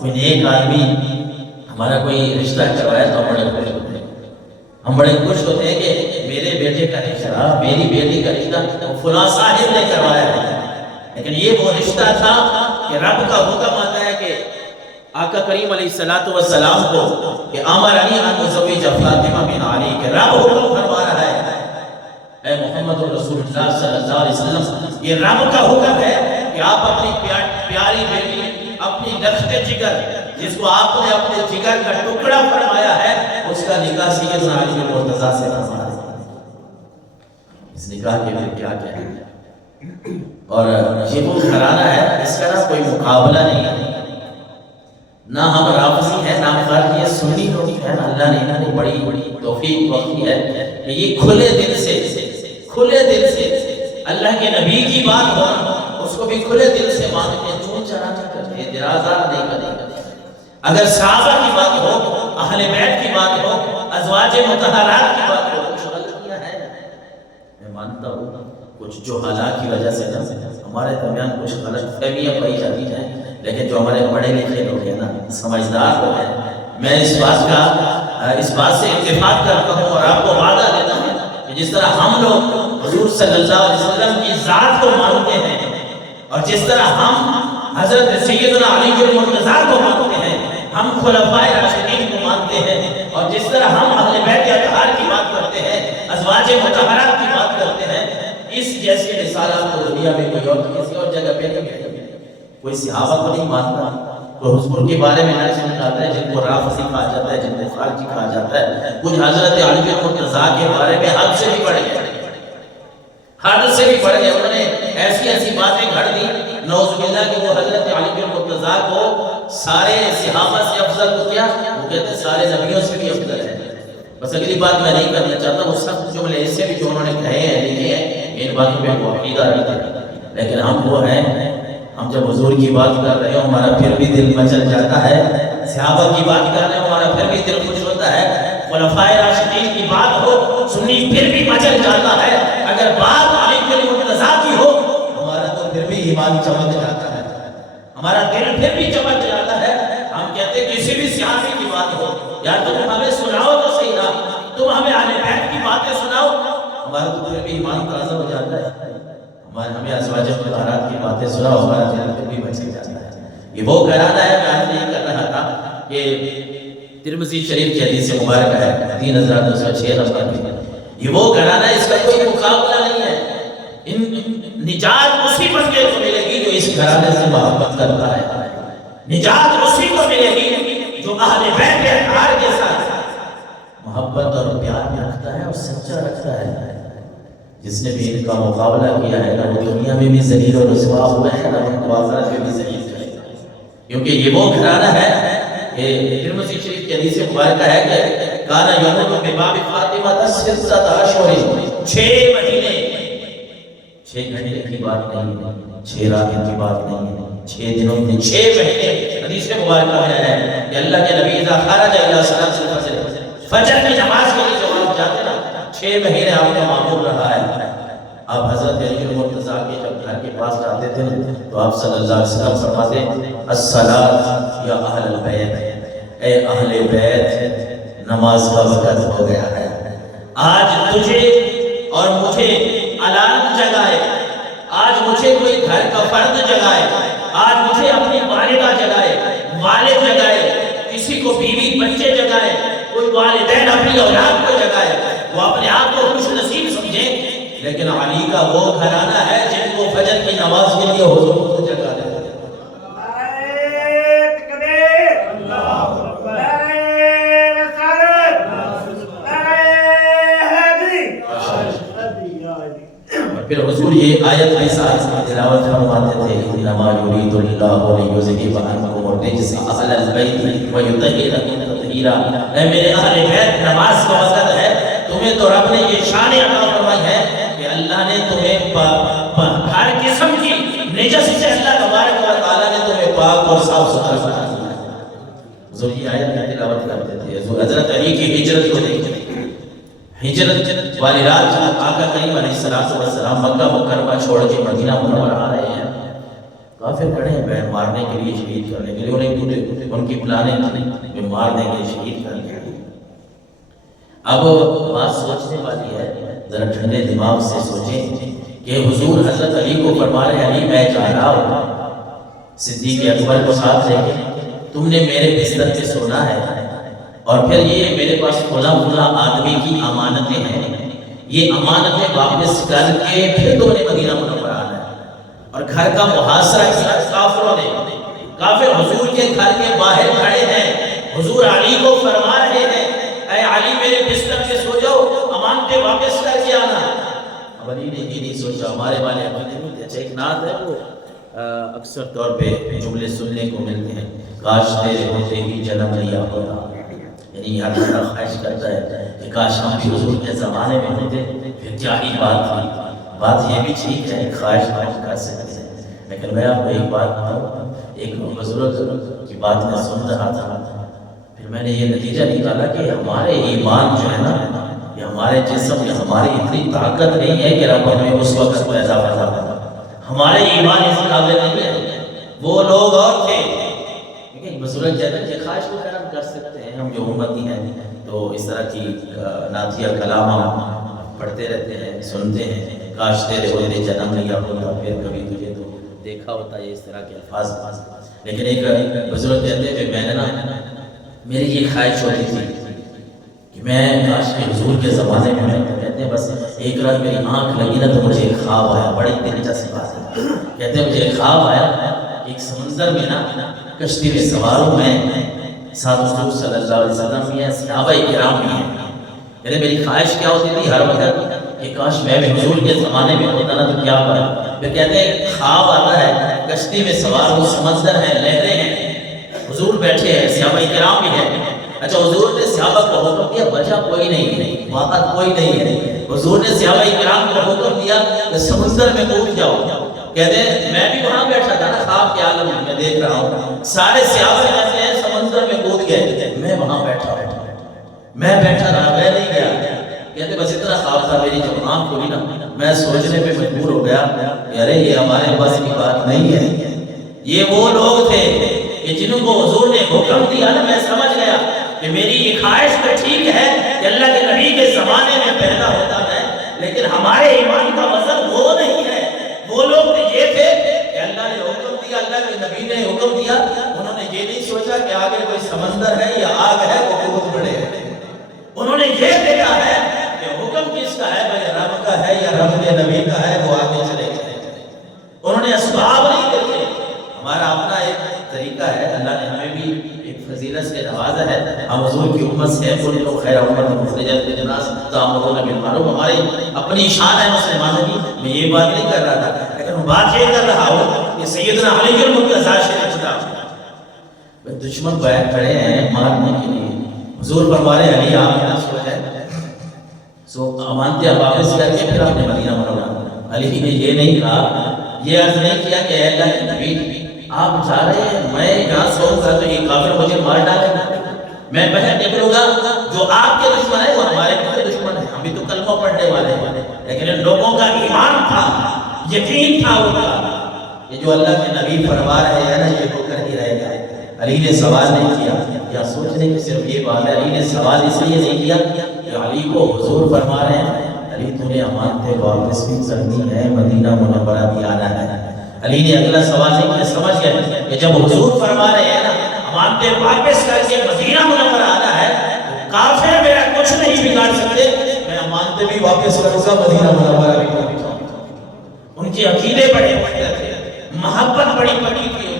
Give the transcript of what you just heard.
کوئی نیک آدمی ہمارا کوئی رشتہ کروایا تو ہم بڑے خوش ہوتے ہیں. ہم بڑے خوش ہوتے ہیں کہ میرے بیٹے کا رشتہ، میری بیٹی کا رشتہ فلاں صاحب نے کروایا ہے. لیکن یہ وہ رشتہ تھا کہ رب کا حکم آتا ہے کہ آقا کریم علیہ السلام کو کہ امرنی ان ازوج فاطمہ بن علی، کہ رب حکم فرما رہا ہے اے محمد رسول اللہ صلی اللہ علیہ وسلم، یہ رب کا حکم ہے کہ آپ اپنی پیاری بیٹی، اپنی لخت جگر، جس کو آپ نے اپنے جگر کا ٹکڑا فرمایا ہے، اس کا نکاح سیدنا علی مرتضیٰ سے فرما ہے. اس نکاح کے لیے کیا کیا ہے، اور یہ وہ گھرانہ ہے اس کا نہ کوئی مقابلہ نہیں ہے. نہ ہم رافضی ہیں، نہ خارجی سنی لوگ ہیں. اللہ نے ان کو بڑی بڑی توفیق بخشی ہے کہ یہ کھلے دل سے اللہ کے نبی کی بات ہو، اس کو بھی کھلے دل سے مانتے ہیں، چون چرا نہیں کرتے، اعتراضات نہیں کرتے. اگر صحابہ کی بات ہو، اہل بیت کی بات ہو، ازواج مطہرات کی بات ہو، کچھ غلطیاں ہیں. میں مانتا ہوں کچھ جو حالات کی وجہ سے ہمارے درمیان کچھ غلط فہمیاں پائی جاتی ہیں، لیکن جو ہمارے پڑھے لکھے لوگ ہیں نا، سمجھدار لوگ ہیں، میں اس بات سے اتفاق کرتا ہوں اور آپ کو وعدہ دیتا ہوں کہ جس طرح ہم لوگ حضور صلی اللہ علیہ وسلم کی ذات کو مانتے ہیں، اور جس طرح ہم حضرت سیدنا علی المرتضیٰ کو مانتے ہیں، ہم خلفائے راشدین کو مانتے ہیں، اور جس طرح ہم اہل بیت اطہار کی بات کرتے ہیں، ازواج مطہرات کی بات کرتے ہیں، اس جیسی رسالات کو دنیا میں کوئی اور کسی اور جگہ پہ نہیں ہے. کوئی صحابہ کو نہیں مانتا، کوئی حضور کے بارے میں نہ سمجھاتا ہے جن کو رافضی کہا جاتا ہے، جن کو خارجی کہا جاتا ہے. کچھ حضرت علی المرتضیٰ کے بارے میں حد سے بھی بڑھ گئے، انہوں نے ایسی باتیں گھڑ دی نعوذ باللہ کہ وہ حضرت علی المرتضیٰ کو سارے صحابہ سے افضل تو کیا، وہ کہتے ہیں سارے نبیوں سے بھی افضل ہے. بس اگلی بات میں نہیں کرنا چاہتا، وہ سب جملے ایسے بھی جو انہوں نے کہے ہیں لکھے ہیں، ان باتوں پہ وہ عقیدہ رکھتے ہیں. لیکن ہم وہ ہیں، ہم جب حضور کی بات کر رہے ہیں ہمارا پھر بھی دل مچل جاتا ہے، صحابہ کی بات کر رہے ہیں ہمارا پھر بھی دل خوش ہوتا ہے، خلفائے راشدین کی بات ہو سنی پھر بھی مچل جاتا ہے. اگر بات علی المرتضیٰ کی ہو ہمارا تو پھر بھی ایمان چمک جاتا ہے، ہمارا دل پھر بھی چمک جاتا ہے. ہم کہتے ہیں کسی بھی صحابی کی بات ہو، یا تم ہمیں سناؤ تو صحیح نہ، تم ہمیں اہل بیت کی باتیں سناؤ، ہمارا تو پھر بھی ایمان تازہ ہو جاتا ہے. ہمیں ازواج مطہرات کی باتیں سناؤ، ہمارا دل پھر بھی بچ جاتا ہے. یہ وہ گھرانہ ہے، میں آج یہ کر رہا تھا کہ ترمذی شریف کی حدیث مبارکہ ہے 3206 نمبر میں، یہ وہ گھرانہ ہے، اس کا کوئی مقابلہ نہیں ہے. نجات اسی بندے کو ملے گی جو اس گھرانے سے محبت کرتا ہے، نجات اسی کو ملے گی جو اہل بیت اطہار کے ساتھ محبت اور پیار رکھتا ہے اور سچا رکھتا ہے. جس نے بھی ان کا مقابلہ کیا ہے نہ وہ دنیا میں بھی ذلیل و رسوا ہوا ہے، نہ وہ آخرت میں بھی ذلیل ہے. کیونکہ یہ وہ گھرانہ ہے کہ ترمذی شریف کی حدیث مبارکہ ہے کہ کانا یمر بباب فاطمہ 6 اشہر، 6 مہینے، 6 گھنٹے کی بات نہیں ہے، 6 راتوں کی بات نہیں ہے، 6 دنوں میں 6 مہینے. حدیث مبارکہ ہے کہ اللہ کے نبی اذا خرج الی صلاۃ الفجر، فجر کی نماز کے لیے جب آپ جاتے نا، 6 مہینے آپ کا معمول رہا ہے. آپ حضرت علی المرتضیٰ کے جب گھر کے پاس جاتے تھے تو آپ صلی اللہ علیہ وسلم فرماتے الصلاۃ یا اہل البیت، اے اہل بیت نماز کا وقت ہو گیا ہے. آج تجھے اور مجھے الارم جگائے، آج مجھے کوئی گھر کا فرد جگائے، آج مجھے اپنی والدہ جگائے، والد جگائے، کسی کو بیوی بچے جگائے، کوئی والدین اپنی اولاد کو جگائے، وہ اپنے آپ کو خوش نصیب سمجھے. لیکن علی کا وہ گھرانہ ہے جن کو فجر کی نماز کے لیے حضور کو جگا دیتے ہیں. پھر حضور یہ آیت کے ساتھ تلاوت فرماتے تھے انما یرید اللہ لیذھب عنکم الرجس اہل البیت ویطہرکم تطہیرا. اے میرے اہل بیت نماز کا وقت ہے. تمہیں تو رب نے یہ شان عطا فرمائی ہے کہ اللہ نے تمہیں ہر قسم کی نجس سے اللہ تبارک و تعالیٰ نے تمہیں پاک اور صاف ستھرا بنا دیا. حضور یہ آیت کی تلاوت کرتے تھے. حضرت علی کی ہجرت کو دیکھتے تھے. ہجرت والی رات جب آقا کریم علیہ السلام مکہ مکرمہ چھوڑ کے مدینہ منورہ آ رہے ہیں کافر کھڑے ہیں مارنے کے لیے، شہید کرنے کے لیے، انہیں ان کی پلاننگ تھی مارنے کے لیے، شہید کرنے کے لیے۔ اب بات سوچنے والی ہے، ذرا ٹھنڈے دماغ سے سوچیں کہ حضور حضرت علی کو فرما رہے علی میں چاہ رہا ہوں صدیق اکبر کو ساتھ لے کے تم نے میرے بستر پہ سونا ہے، اور پھر یہ میرے پاس فلاں آدمی کی امانتیں ہیں، یہ امانتیں واپس کر کے پھر تم نے مدینہ منورہ آنا ہے۔ اور گھر کا محاصرہ کیا کافروں نے، کافر حضور کے گھر کے باہر کھڑے ہیں، حضور علی کو فرما رہے ہیں اے علی میرے بستر پہ سو جاؤ، امانتیں واپس کر کے آنا۔ اب علی نے یہ نہیں سوچا، ہمارے والے عقیدے میں تھے۔ اچھا ایک نعت ہے وہ اکثر طور پہ جملے سننے کو ملتے ہیں، کاش تیرے ہوتے ہی جنم لیا ہوتا، یعنی ہر بندہ خواہش کرتا ہے کہ کاش ہم بھی حضور کے زمانے میں ہوتے، پھر کیا ہی بات تھی۔ بات یہ بھی ٹھیک ہے، خواہش کر سکتے ہیں، لیکن میں آپ کو ایک بات بتاؤں، ایک بزرگ کی بات میں سن رہا تھا، پھر میں نے یہ نتیجہ نکالا کہ ہمارے ایمان جو ہے نا، یہ ہمارے جسم یا ہماری اتنی طاقت نہیں ہے کہ رب ہمیں اس وقت کو ایسا فضا کرتا، ہمارے ایمان اس قابل نہیں ہے، وہ لوگ اور تھے۔ لیکن بزرگ جنت کے خواہش کو خیر ہم کر سکتے ہیں، ہم جو امتی ہیں تو اس طرح کی نعتیہ کلام ہم پڑھتے رہتے ہیں، سنتے ہیں، کاش تیرے ہوتے جنم لیا ہوتا، پھر کبھی تجھے تو دیکھا ہوتا، یہ اس طرح کے الفاظ۔ لیکن ایک بزرگ کہتے ہیں کہ میں نے نا، میری یہ خواہش ہوتی تھی کہ میں کاش کے حضور کے زمانے میں کہتے ہیں بس ایک رات میری آنکھ لگی نا تو مجھے ایک خواب آیا، بڑی دلچسپ بات ہے، کہتے ہیں مجھے ایک خواب آیا، ایک سمندر میں نا کشتی میں سوار ہوں، میں ساتھ حضور صلی اللہ علیہ وسلم بھی ہیں، صحابہ کرام بھی ہیں، یعنی میری خواہش کیا ہوتی تھی ہر وقت کہ کاش میں بھی حضور کے زمانے میں ہوتا نا تو کیا کرا۔ پھر کہتے ہیں خواب آتا ہے، کشتی میں سوار ہوں، سمندر ہے، لہریں ہیں، حضور بیٹھے ہیں، صحابہ کرام بھی ہیں۔ اچھا حضور نے صحابہ کو حکم دیا، وجہ کوئی نہیں ہے، وقت کوئی نہیں ہے، حضور نے صحابہ کرام کو حکم دیا کہ سمندر میں کود جاؤ۔ کہتے ہیں میں بھی وہاں بیٹھا تھا نا خواب کے عالم میں دیکھ رہا ہوں، سارے صحابہ کہتے ہیں سمندر میں کود گئے، میں وہاں بیٹھا رہا، میں نہیں گیا۔ کہتے بس اتنا خواب تھا، میری جب آنکھ کھولی نا میں سوچنے پہ مجبور ہو گیا کہ ارے یہ ہمارے بس کی بات نہیں ہے۔ یہ وہ لوگ تھے کہ جنہوں کو حضور نے حکم دیا نا، میں سمجھ گیا کہ میری یہ خواہش تو ٹھیک ہے کہ اللہ کے نبی کے زمانے میں پیدا ہوتا ہے، لیکن ہمارے ایمان کا وزن وہ نہیں ہے۔ وہ لوگ یہ تھے کہ اللہ نے حکم دیا، اللہ کے نبی نے حکم دیا، انہوں نے یہ نہیں سوچا کہ آگے کوئی سمندر ہے یا آگ ہے وہ کود پڑے، انہوں نے یہ دیکھا ہے کہ حکم کس کا ہے، بھائی رب کا ہے یا رب کے نبی کا ہے، وہ آگے چلے گئے۔ انہوں نے اسباب نہیں دیکھے۔ ہمارا اپنا ایک طریقہ ہے، اللہ نے ہمیں بھی ایک فضیلت سے نوازا ہے، ہم حضور کی امت سے کنتم خیر امۃ اخرجت للناس تأمرون بالمعروف، ہماری اپنی شان ہے مسلمانوں کی۔ میں یہ بات نہیں کر رہا تھا، لیکن بات یہ کر رہا ہوں کہ سیدنا علی المرتضیٰ شریف دشمن بیٹھ کھڑے ہیں مارنے کے لیے، حضور فرما رہے علی آپ یہاں سو جائیں، سو امانتیں واپس کر کے پھر آپ نے مدینہ منورہ۔ علی نے یہ نہیں کہا، یہ عرض نہیں کیا کہ اے اللہ کے نبی آپ جا رہے ہیں، میں یہاں سوؤں گا تو یہ کافر مجھے مار ڈالیں گا، میں باہر نکلوں گا، جو آپ کے دشمن ہے وہ ہمارے بھی دشمن ہے، ہم بھی تو کلمہ پڑھنے والے ہیں، لیکن ان لوگوں کا ایمان تھا، یقین تھا ان کا، یہ جو اللہ کے نبی فرما رہے ہیں نا یہ ہو کر ہی رہے گا۔ علی نے سوال نہیں کیا، یا سوچنے کی صرف یہ بات ہے، علی نے سوال اس لیے نہیں کیا کہ علی کو حضور فرما رہے ہیں علی تو نے امانتیں واپس بھی کرنی ہے، مدینہ منورہ بھی آنا ہے۔ علی نے اگلا سوال نہیں کیا، سمجھ گئے کہ جب حضور فرما رہے ہیں نا امانتیں واپس کر کے مدینہ منورہ آنا ہے، کافر میرا کچھ نہیں بگاڑ سکتے، میں امانتیں بھی واپس کروں گا، مدینہ منورہ بھی پہنچاؤں گا۔ ان کے عقیدے بڑے بڑے تھے، محبت بڑی بڑی تھی،